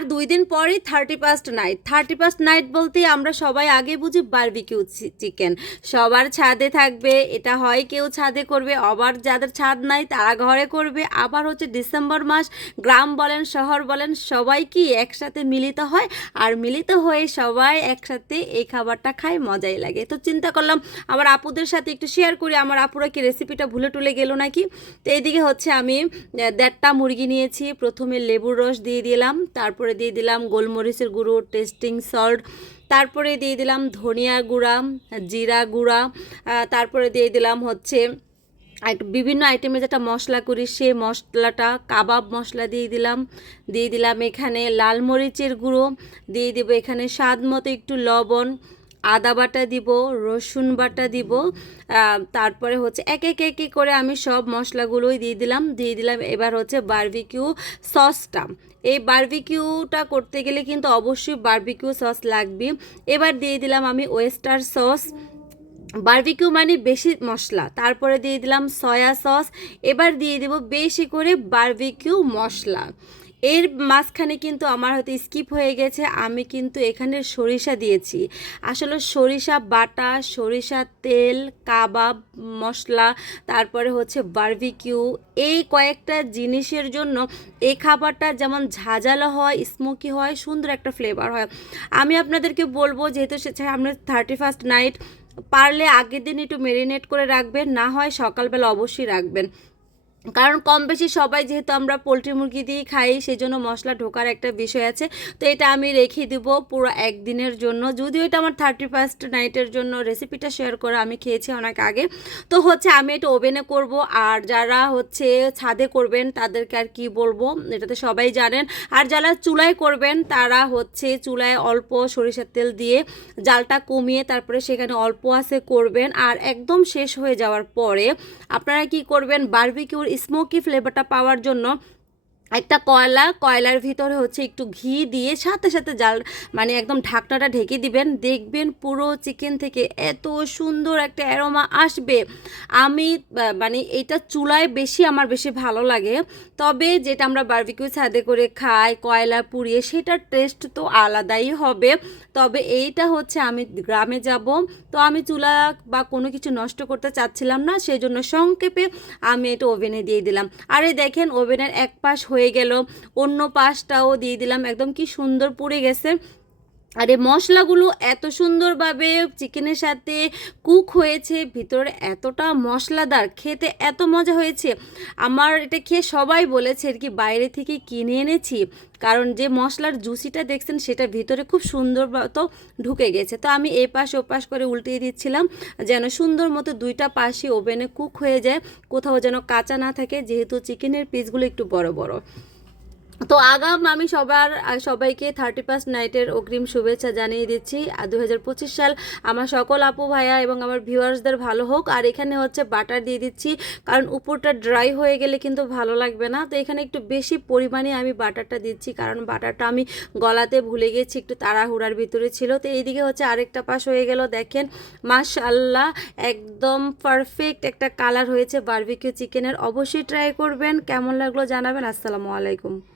আর দুই দিন পরই thirty first night thirty first night বলতে আমরা সবাই আগে বুঝি বারবিকিউ চিকেন সবার ছাদে থাকবে, এটা হয় কেউ ছাদে করবে, আবার যাদের ছাদ নাই তারা ঘরে করবে। আবার হচ্ছে ডিসেম্বর মাস, গ্রাম বলেন, শহর বলেন, সবাই কি একসাথে মিলিত হয়? আর মিলিত হয়ে সবাই একসাথে এই খাবারটা খায়, মজাই লাগে। তো চিন্তা করলাম, আমার আপুদের সাথে একটু শেয়ার করি। আমার আপুরা কি রেসিপিটা ভুলে টুলে গেল নাকি? তো এইদিকে হচ্ছে আমি দেড়টা মুরগি নিয়েছি। প্রথমে লেবুর রস দিয়ে দিলাম, তারপরে দিয়ে দিলাম গোলমরিচের গুঁড়ো, টেস্টিং সল্ট, তারপরে দিয়ে দিলাম ধনিয়া গুঁড়া, জিরা গুঁড়া তারপরে দিয়ে দিলাম হচ্ছে বিভিন্ন আইটেমে যেটা মশলা করি সে মশলাটা, কাবাব মশলা দিয়ে দিলাম দিয়ে দিলাম এখানে লাল মরিচের গুঁড়ো, দিয়ে দেবো এখানে স্বাদ মতো একটু লবণ আদা বাটা দিব, রসুন বাটা দিব তারপরে হচ্ছে এক এক এক করে আমি সব মশলাগুলোই দিয়ে দিলাম। দিয়ে দিলাম এবার হচ্ছে বারবিকিউ সসটা এই বার্বিকিউটা করতে গেলে কিন্তু অবশ্যই বার্বিকিউ সস লাগবে। এবার দিয়ে দিলাম আমি ওয়েস্টার সস বারবিকিউ মানে বেশি মশলা, তারপরে দিয়ে দিলাম সয়া সস এবার দিয়ে দেব বেশি করে বারবিকিউ মশলা। এর মাঝখানে কিন্তু আমার হয়তো স্কিপ হয়ে গেছে, আমি কিন্তু এখানে সরিষা দিয়েছি। আসলে সরিষা বাটা, সরিষা তেল, কাবাব, মশলা, তারপরে হচ্ছে বার্বিকিউ এই কয়েকটা জিনিসের জন্য এই খাবারটা যেমন ঝাঁঝালো হয় স্মোকি হয়, সুন্দর একটা ফ্লেভার হয়। আমি আপনাদেরকে বলব, যেহেতু সে আমরা থার্টি ফার্স্ট নাইট পারলে আগের দিন একটু মেরিনেট করে রাখবেন, না হয় সকালবেলা অবশ্যই রাখবেন। কারণ কম বেশি সবাই যেহেতু আমরা পোলট্রি মুরগি দিয়েই খাই সেই জন্য মশলা ঢোকার একটা বিষয় আছে। তো এটা আমি রেখে দিব পুরো একদিনের জন্য। যদিও এটা আমার থার্টি ফার্স্ট নাইটের জন্য রেসিপিটা শেয়ার করে আমি খেয়েছি অনেক আগে। তো হচ্ছে আমি এটা ওভেনে করব আর যারা হচ্ছে ছাদে করবেন তাদেরকে আর কি বলব, এটা তো সবাই জানেন। আর যারা চুলায় করবেন তারা হচ্ছে চুলায় অল্প সরিষার তেল দিয়ে জালটা কমিয়ে তারপরে সেখানে অল্প আছে করবেন। আর একদম শেষ হয়ে যাওয়ার পরে আপনারা কি করবেন বারবিকিউর স্মোকি ফ্লেভারটা পাওয়ার জন্য একটা কয়লা, কয়লার ভিতরে হচ্ছে একটু ঘি দিয়ে সাথে সাথে জাল মানে একদম ঢাকনাটা ঢেকে দিবেন। দেখবেন পুরো চিকেন থেকে এত সুন্দর একটা অ্যারোমা আসবে। আমি মানে এটা চুলায় বেশি আমার বেশি ভালো লাগে। তবে যেটা আমরা বারবিকিউ ছাদে করে খাই, কয়লা পুড়িয়ে, সেটার টেস্ট তো আলাদাই হবে। তবে এইটা হচ্ছে আমি গ্রামে যাব, তো আমি চুলা বা কোনো কিছু নষ্ট করতে চাচ্ছিলাম না সেই জন্য সংক্ষেপে আমি এটা ওভেনে দিয়ে দিলাম। আর দেখেন ওভেনের এক পাশ হয়ে গেল। অন্য পাশটাও দিয়ে দিলাম। একদম কি সুন্দর পুড়ে গেছে। আর এই মশলাগুলো এত সুন্দরভাবে চিকেনের সাথে কুক হয়েছে, ভিতরে এতটা মশলাদার, খেতে এত মজা হয়েছে। আমার এটা খেয়ে সবাই বলেছে আর কি, বাইরে থেকে কিনে এনেছি, কারণ যে মশলার জুসিটা দেখছেন সেটা ভিতরে খুব সুন্দর মতো ঢুকে গেছে। তো আমি এই পাশ ও পাশ করে উল্টিয়ে দিচ্ছিলাম, যেন সুন্দর মতো দুইটা পাশে ওভেনে কুক হয়ে যায়, কোথাও যেন কাঁচা না থাকে, যেহেতু চিকেনের পিসগুলো একটু বড় বড়। তো আগাম আমি সবার সবাইকে থার্টি ফার্স্ট নাইটের অগ্রিম শুভেচ্ছা জানিয়ে দিচ্ছি। আর দু সাল আমার সকল আপু ভাইয়া এবং আমার ভিউয়ার্সদের ভালো হোক। আর এখানে হচ্ছে বাটার দিয়ে দিচ্ছি, কারণ উপরটা ড্রাই হয়ে গেলে কিন্তু ভালো লাগবে না। তো এখানে একটু বেশি পরিমাণে আমি বাটারটা দিচ্ছি, কারণ বাটারটা আমি গলাতে ভুলে গেছি, একটু তাড়াহুড়ার ভিতরে ছিল। তো এইদিকে হচ্ছে আরেকটা পাশ হয়ে গেল, দেখেন। মাশাল্লাহ একদম পারফেক্ট একটা কালার হয়েছে বারবিকিউ চিকেনের অবশ্যই ট্রাই করবেন। কেমন লাগল জানাবেন। আসসালামু আলাইকুম।